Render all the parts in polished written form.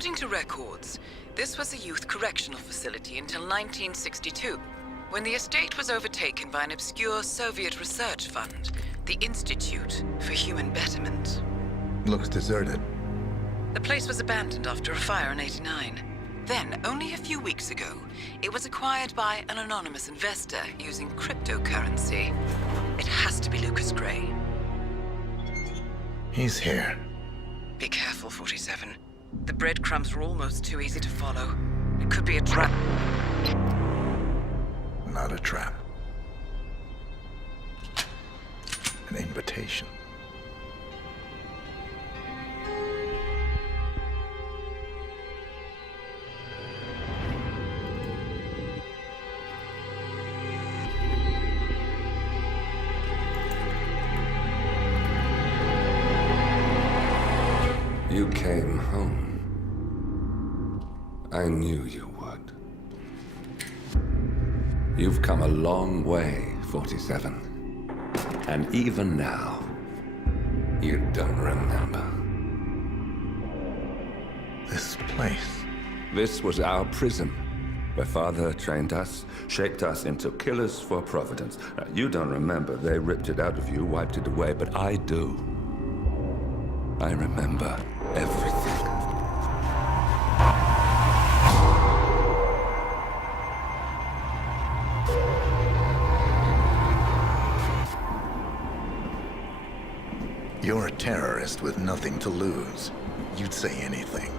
According to records, this was a youth correctional facility until 1962, when the estate was overtaken by an obscure Soviet research fund, the Institute for Human Betterment. Looks deserted. The place was abandoned after a fire in '89. Then, only a few weeks ago, it was acquired by an anonymous investor using cryptocurrency. It has to be Lucas Gray. He's here. Be careful, 47. The breadcrumbs were almost too easy to follow. It could be a trap. Not a trap. An invitation. You came home. I knew you would. You've come a long way, 47. And even now, you don't remember. This place. This was our prison, where Father trained us, shaped us into killers for Providence. Now, you don't remember. They ripped it out of you, wiped it away, but I do. I remember everything. You're a terrorist with nothing to lose. You'd say anything.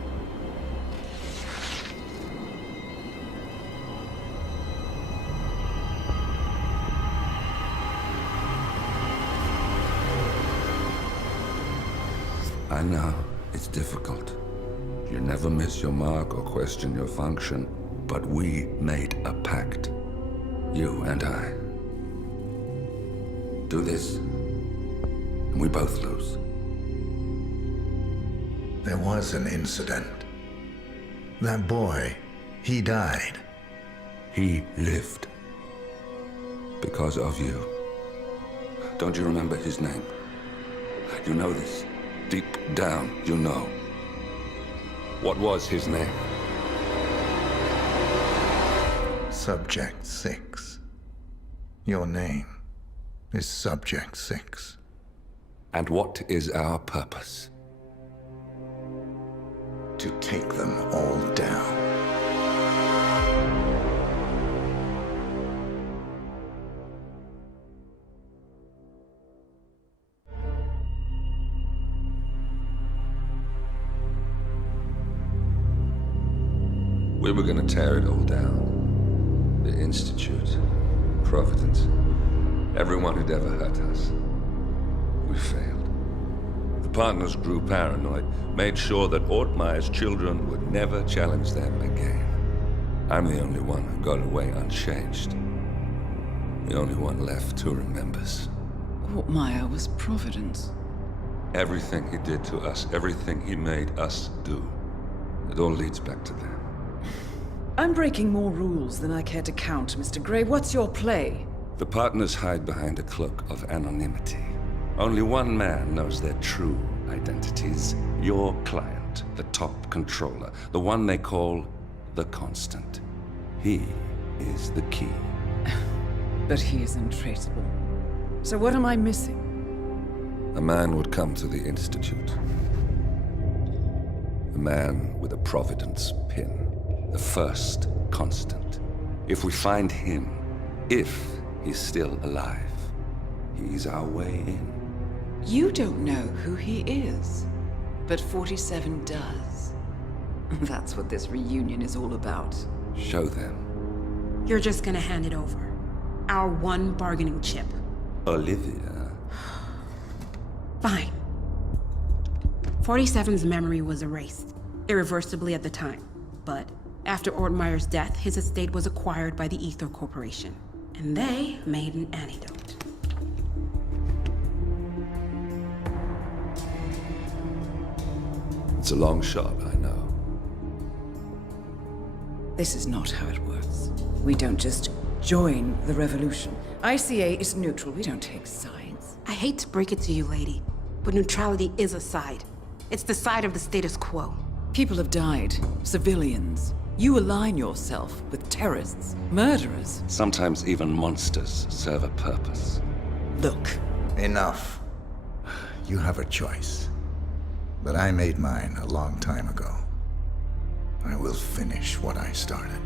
I know, it's difficult. You never miss your mark or question your function, but we made a pact. You and I. Do this, and we both lose. There was an incident. That boy, he died. He lived. Because of you. Don't you remember his name? You know this. Deep down, you know. What was his name? Subject 6. Your name is Subject 6. And what is our purpose? To take them all down. We were gonna tear it all down. The Institute, Providence, everyone who'd ever hurt us. We failed. The partners grew paranoid, made sure that Ortmeyer's children would never challenge them again. I'm the only one who got away unchanged. The only one left who remembers. Ortmeyer was Providence. Everything he did to us, everything he made us do, it all leads back to them. I'm breaking more rules than I care to count, Mr. Gray. What's your play? The partners hide behind a cloak of anonymity. Only one man knows their true identities. Your client, the top controller, the one they call the Constant. He is the key. But he is untraceable. So what am I missing? A man would come to the Institute. A man with a Providence pin. The first Constant. If we find him, if he's still alive, he's our way in. You don't know who he is, but 47 does. That's what this reunion is all about. Show them. You're just gonna hand it over. Our one bargaining chip. Olivia. Fine. 47's memory was erased, irreversibly at the time. But after Ortmeyer's death, his estate was acquired by the Ether Corporation. And they made an antidote. It's a long shot, I know. This is not how it works. We don't just join the revolution. ICA is neutral. We don't take sides. I hate to break it to you, lady, but neutrality is a side. It's the side of the status quo. People have died. Civilians. You align yourself with terrorists, murderers. Sometimes even monsters serve a purpose. Look, Enough. You have a choice. But I made mine a long time ago. I will finish what I started.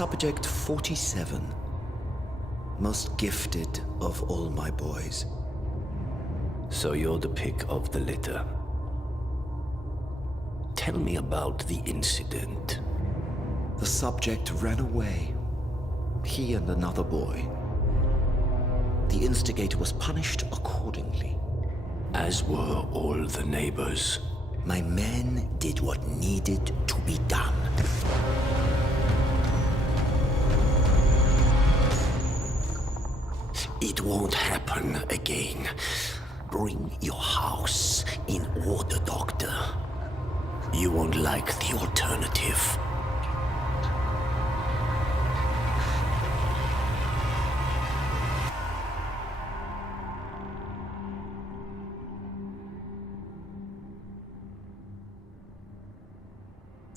Subject 47. Most gifted of all my boys. So you're the pick of the litter. Tell me about the incident. The subject ran away. He and another boy. The instigator was punished accordingly. As were all the neighbors. My men did what needed to be done. It won't happen again. Bring your house in order, Doctor. You won't like the alternative.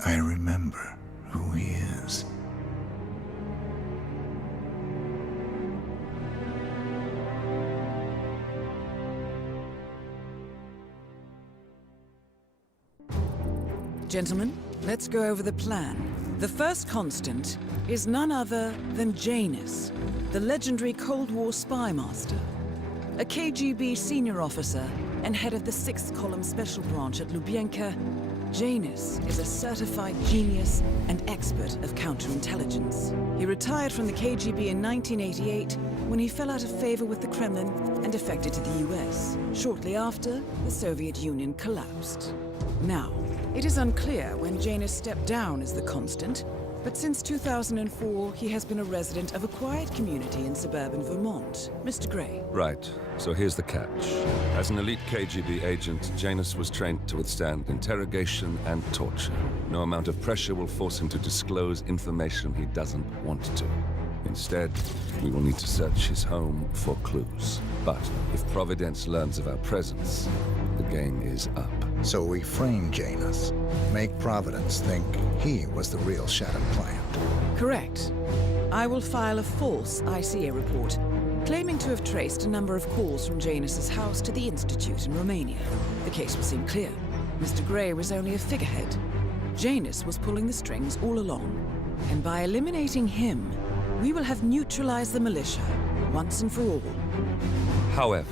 I remember who he is. gentlemen, let's go over the plan. The first constant is none other than Janus, the legendary Cold War spy master. A KGB senior officer and head of the 6th Column Special Branch at Lubyanka, Janus is a certified genius and expert of counterintelligence. He retired from the KGB in 1988 when he fell out of favor with the Kremlin and defected to the US. Shortly after, the Soviet Union collapsed. Now, it is unclear when Janus stepped down as the constant, but since 2004, he has been a resident of a quiet community in suburban Vermont. Mr. Gray. Right. So here's the catch. As an elite KGB agent, Janus was trained to withstand interrogation and torture. No amount of pressure will force him to disclose information he doesn't want to. Instead, we will need to search his home for clues. But if Providence learns of our presence, the game is up. So we frame Janus, make Providence think he was the real Shattered Plant. Correct. I will file a false ICA report, claiming to have traced a number of calls from Janus's house to the Institute in Romania. The case will seem clear. Mr. Gray was only a figurehead. Janus was pulling the strings all along. And by eliminating him, we will have neutralized the militia, once and for all. However,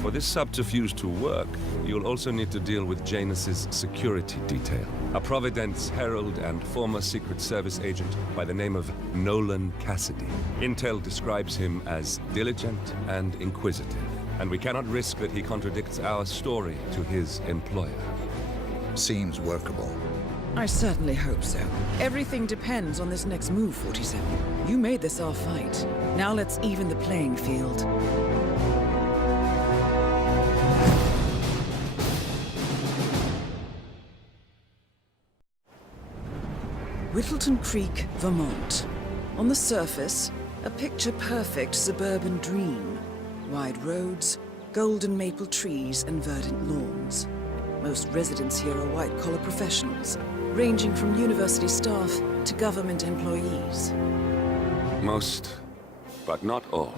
for this subterfuge to work, you'll also need to deal with Janus's security detail. A Providence herald and former Secret Service agent by the name of Nolan Cassidy. Intel describes him as diligent and inquisitive, and we cannot risk that he contradicts our story to his employer. Seems workable. I certainly hope so. Everything depends on this next move, 47. You made this our fight. Now let's even the playing field. Whittleton Creek, Vermont. On the surface, a picture-perfect suburban dream. Wide roads, golden maple trees, and verdant lawns. Most residents here are white-collar professionals, ranging from university staff to government employees. Most, but not all.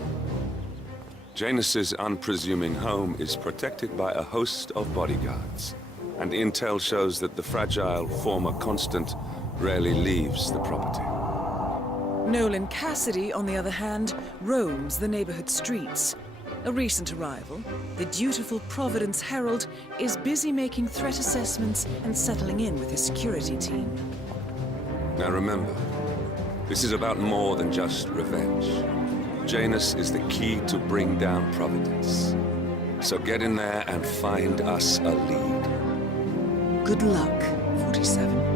Janus's unpresuming home is protected by a host of bodyguards, and intel shows that the fragile former constant rarely leaves the property. Nolan Cassidy, on the other hand, roams the neighborhood streets. A recent arrival, the dutiful Providence Herald is busy making threat assessments and settling in with his security team. Now remember, this is about more than just revenge. Janus is the key to bring down Providence. So get in there and find us a lead. Good luck, 47.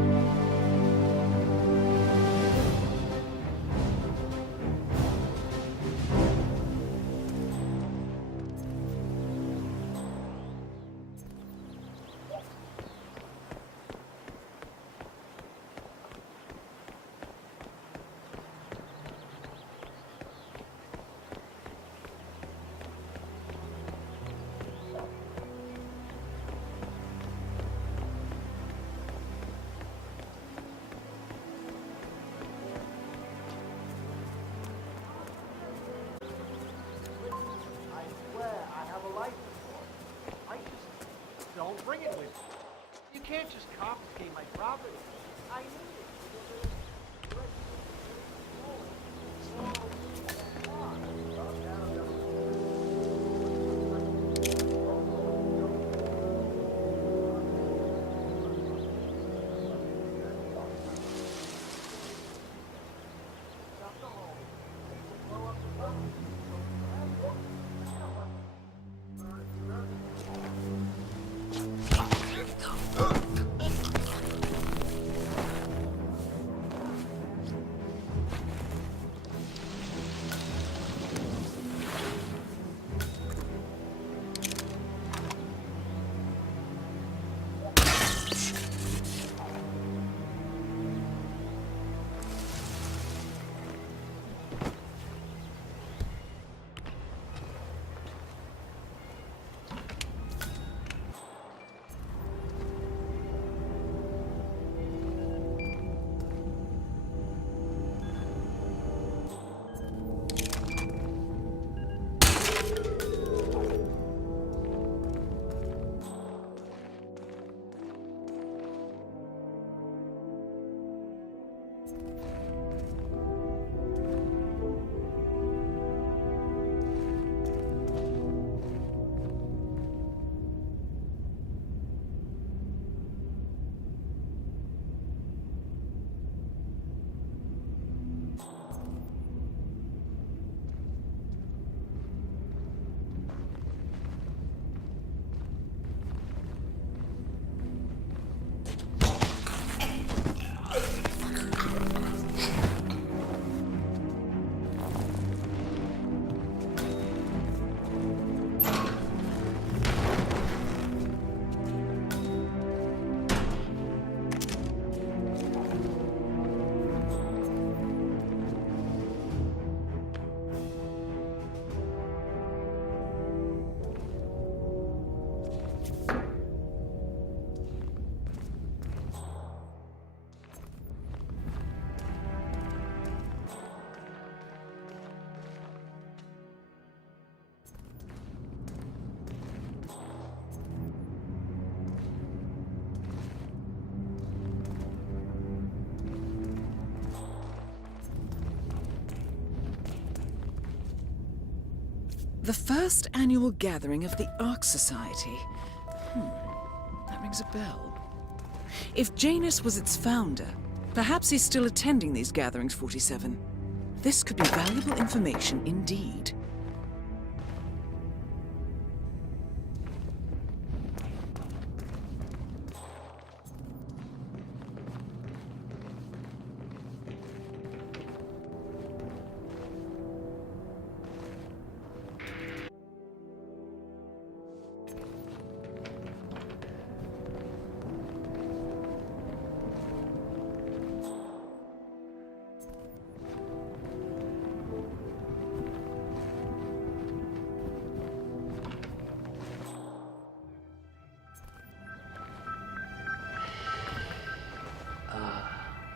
don't bring it with you. You can't just confiscate my property. I need it. The first annual gathering of the Ark Society. That rings a bell. If Janus was its founder, perhaps he's still attending these gatherings, 47. This could be valuable information indeed.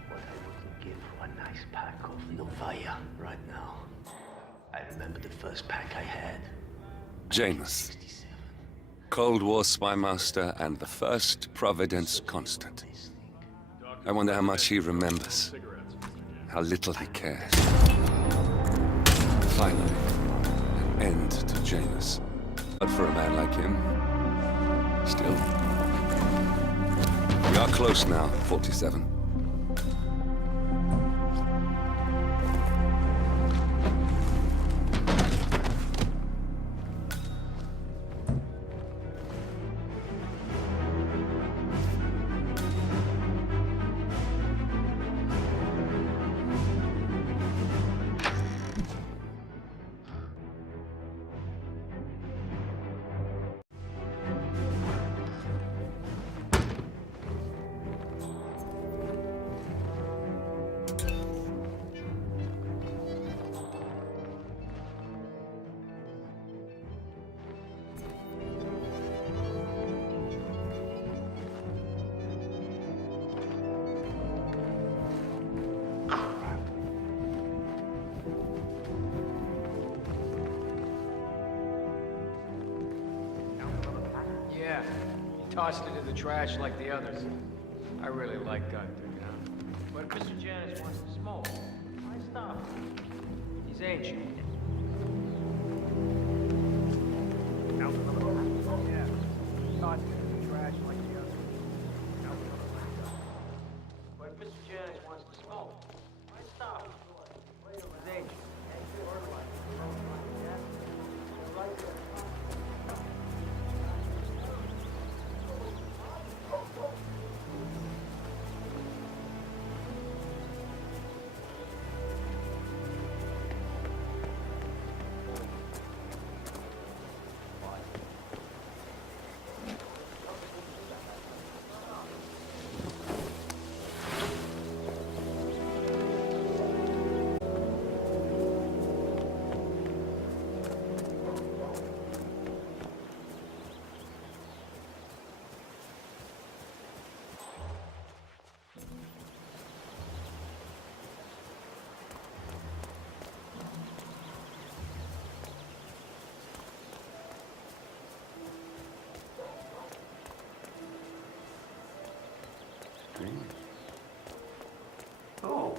What I wouldn't give for a nice pack of Novaya right now. I remember the first pack I had. Janus, Cold War spy master and the first Providence constant. I wonder how much he remembers. How little he cares. Finally, an end to Janus. But for a man like him, still. We are close now, 47. Yeah. Tossed into the trash like the others. I really like Gunther, you know? But Mr. Janice wants to smoke. Why stop him? He's ancient. Out in the road? Yeah. Tossed into the trash like the others. Out in the road. But Mr. Janice wants to smoke. Why stop him? He's ancient. Oh.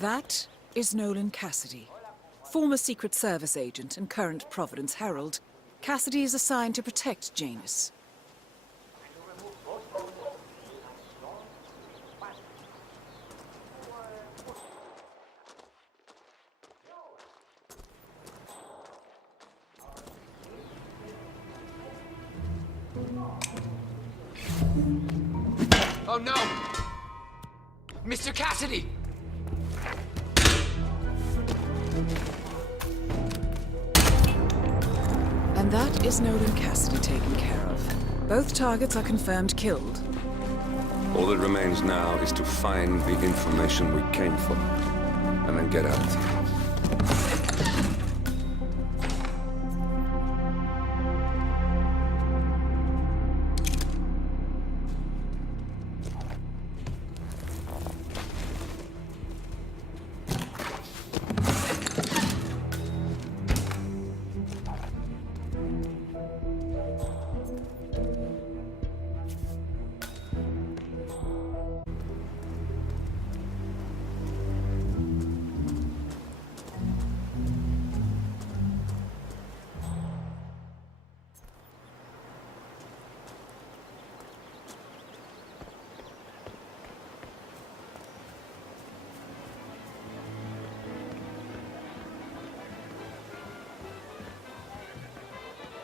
That is Nolan Cassidy. Former Secret Service agent and current Providence Herald, Cassidy is assigned to protect Janus. Oh no! Mr. Cassidy! And that is Nolan Cassidy taken care of. Both targets are confirmed killed. All that remains now is to find the information we came for, and then get out of here.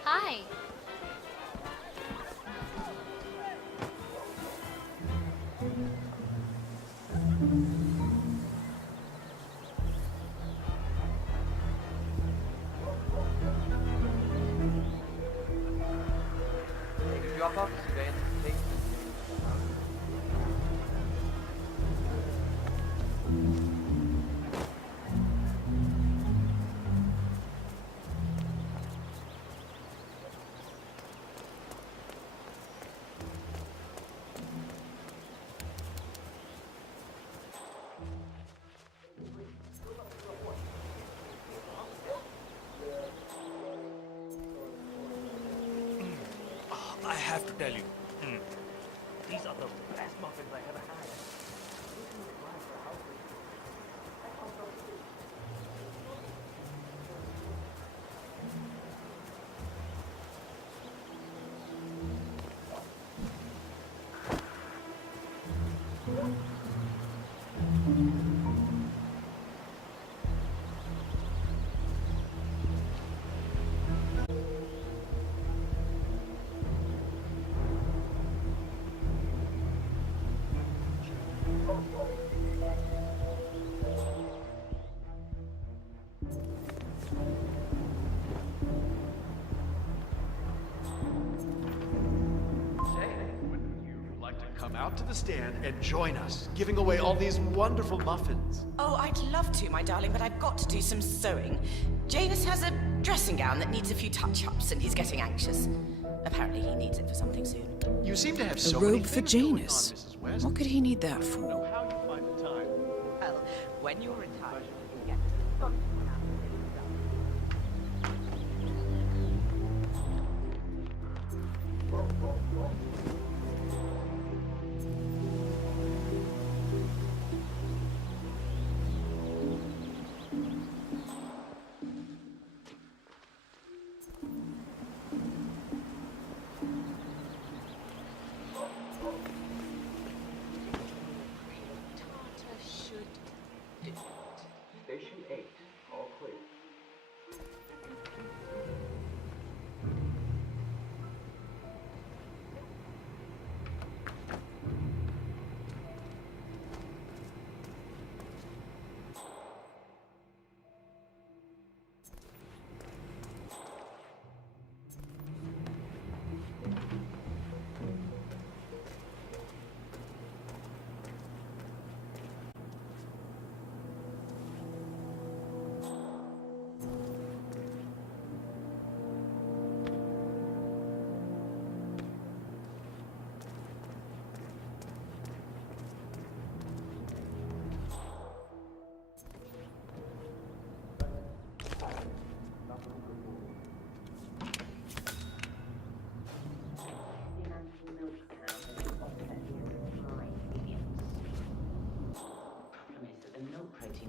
Hi. Drop off today and take. I have to tell you, these are the best muffins I ever had. out to the stand and join us, giving away all these wonderful muffins. Oh, I'd love to, my darling, but I've got to do some sewing. Janus has a dressing gown that needs a few touch-ups, and he's getting anxious. Apparently he needs it for something soon. You seem to have A so many robe for things going on, Janus. Mrs. West. What could he need that I don't for? know how you find the time. Well, when you're retired, you can get to the Station 8, all clear.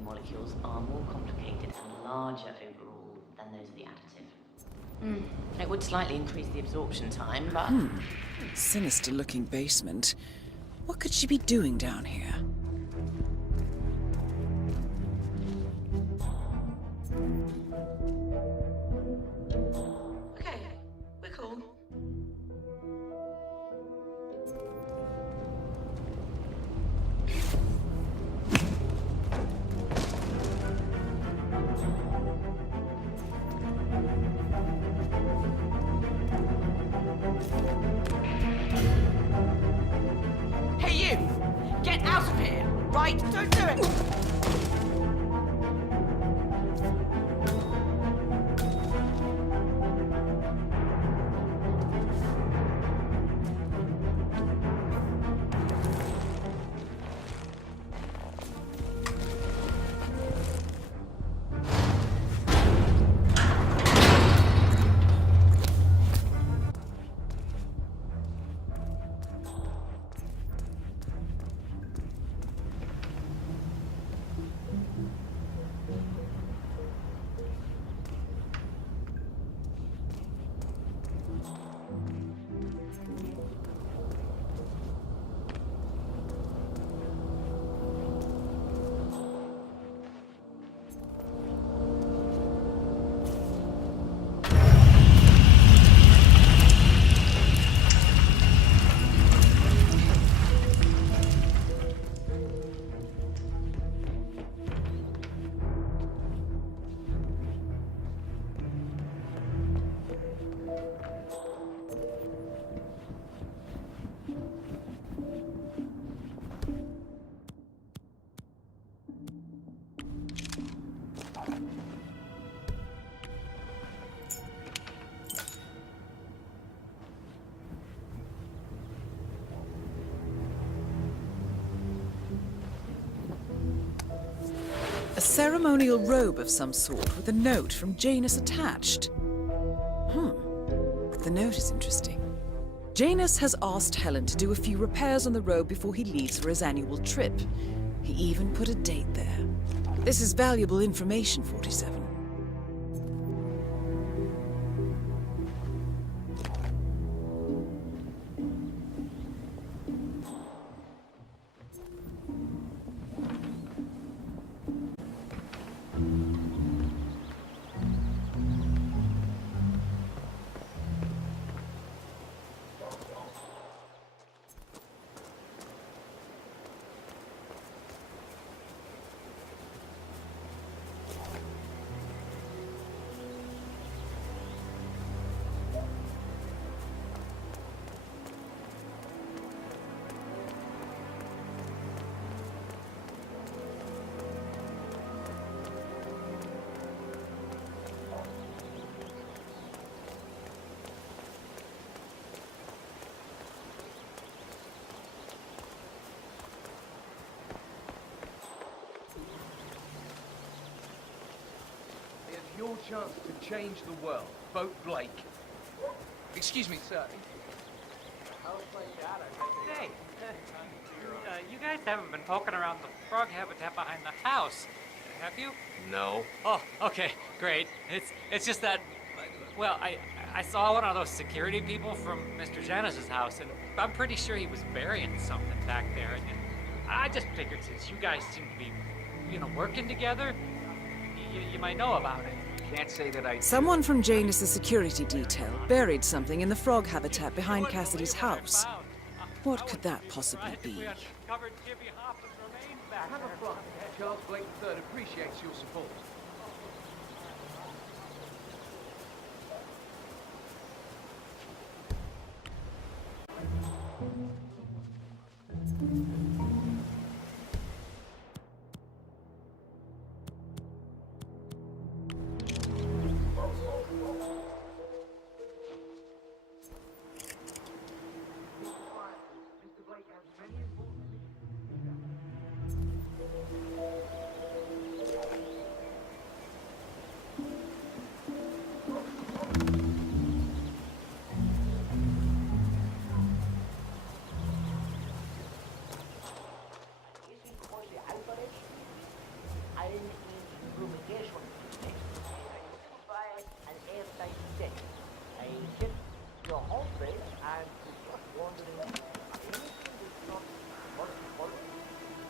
Molecules are more complicated and larger overall than those of the additive. It would slightly increase the absorption time, but... Sinister-looking basement. What could she be doing down here? Okay, we're cool. Hey, you! Get out of here! Right? Don't do it! A ceremonial robe of some sort with a note from Janus attached. The note is interesting. Janus has asked Helen to do a few repairs on the robe before he leaves for his annual trip. He even put a date there. This is valuable information, 47. chance to change the world. Vote Blake. Excuse me, sir. Hey, you guys haven't been poking around the frog habitat behind the house, have you? No. Oh, okay, great. It's just that, well, I saw one of those security people from Mr. Janice's house, and I'm pretty sure he was burying something back there. And I just figured since you guys seem to be, working together, you might know about it. Can't say that I... Someone from Janus's security detail buried something in the frog habitat behind Cassidy's house. What could that possibly be? We uncovered Jimmy Hoffa's remains back Have a fun. Charles Blake III appreciates your support.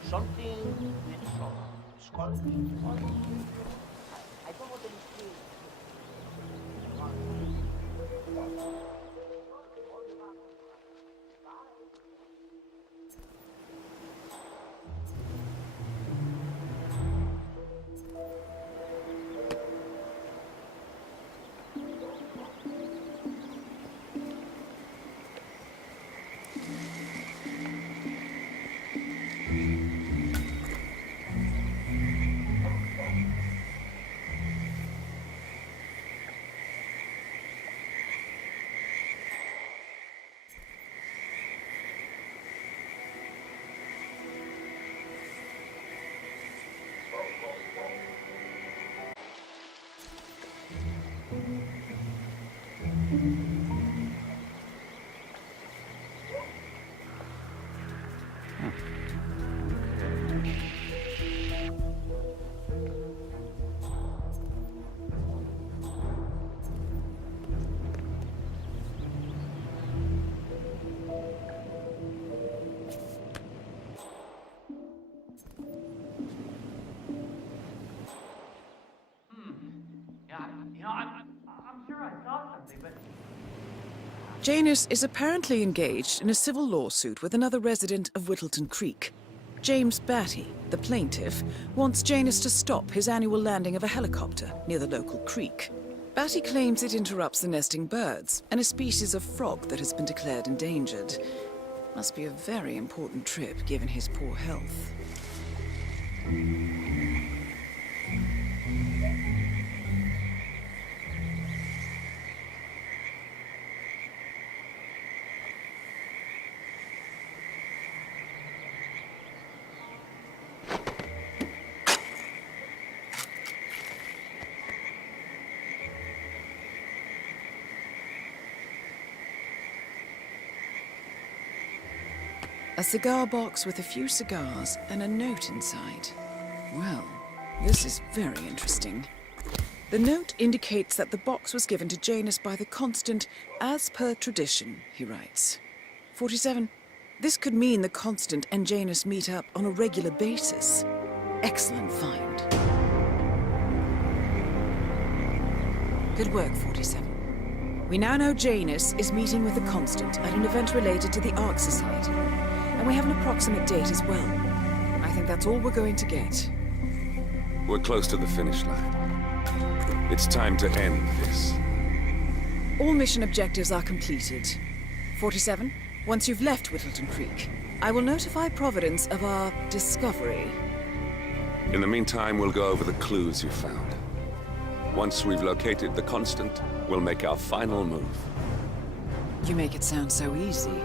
Something with some skulls. I don't know what it is. I'm sure I saw something, but... Janus is apparently engaged in a civil lawsuit with another resident of Whittleton Creek. James Batty, the plaintiff, wants Janus to stop his annual landing of a helicopter near the local creek. Batty claims it interrupts the nesting birds and a species of frog that has been declared endangered. Must be a very important trip given his poor health. A cigar box with a few cigars and a note inside. Well, this is very interesting. The note indicates that the box was given to Janus by the Constant as per tradition, he writes. 47. This could mean the Constant and Janus meet up on a regular basis. Excellent find. Good work, 47. We now know Janus is meeting with the Constant at an event related to the Ark Society. And we have an approximate date as well. I think that's all we're going to get. We're close to the finish line. It's time to end this. All mission objectives are completed. 47, once you've left Whittleton Creek, I will notify Providence of our discovery. In the meantime, we'll go over the clues you found. Once we've located the Constant, we'll make our final move. You make it sound so easy.